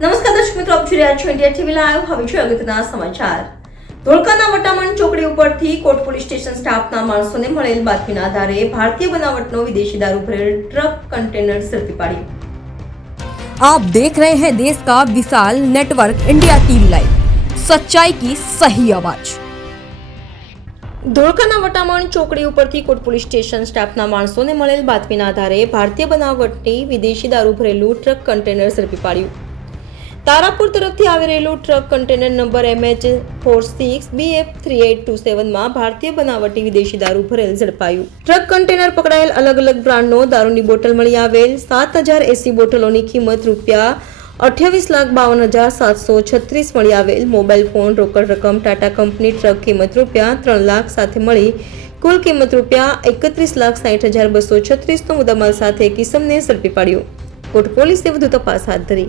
નમસ્કાર દર્શક મિત્રો આપ જોઈ રહ્યા છો ઇન્ડિયા ટીવી લાઈવ હવે છે અગત્યના સમાચાર. ધોળકાના વટામણ ચોકડી ઉપરથી કોટ પોલીસ સ્ટેશન સ્ટાફના માણસોને મળેલ બાતમીના આધારે ભારતીય બનાવટનો વિદેશી દારૂ ભરેલ ટ્રક કન્ટેનર ઝડપી પાડ્યું. આપ દેખ રહે હૈ દેશ કા વિશાલ નેટવર્ક ઇન્ડિયા ટીવી લાઈવ સચ્ચાઈ કી સહી આવાજ ધોળકાના વટામણ ચોકડી ઉપરથી કોટ પોલીસ સ્ટેશન સ્ટાફના માણસોને મળેલ બાતમીના આધારે ભારતીય બનાવટની વિદેશી દારૂ ભરેલું ટ્રક કન્ટેનર ઝડપી પાડ્યું. તારાપુર તરફથી આવી રહેલું truck container number MH four six B F three eight two સેવનમાં ભારતીય બનાવટી વિદેશી દારૂ ભરેલ ઝડપાયું. ટ્રક કન્ટેનર પકડાયેલ અલગ અલગ બ્રાન્ડનો દારૂની બોટલ મળી આવેલ સાત હજાર એસી બોટલોની કિંમત રૂપિયા અઠ્યાવીસ લાખ બાવન હજાર સાતસો છત્રીસ મળી આવેલ મોબાઈલ ફોન રોકડ રકમ ટાટા કંપની ટ્રક કિંમત રૂપિયા ત્રણ લાખ સાથે મળી કુલ કિંમત રૂપિયા એકત્રીસ લાખ સાઠ હજાર બસો છત્રીસનો મુદ્દામાલ સાથે કિસમને ઝડપી પાડ્યો. કોટ પોલીસે વધુ તપાસ હાથ ધરી.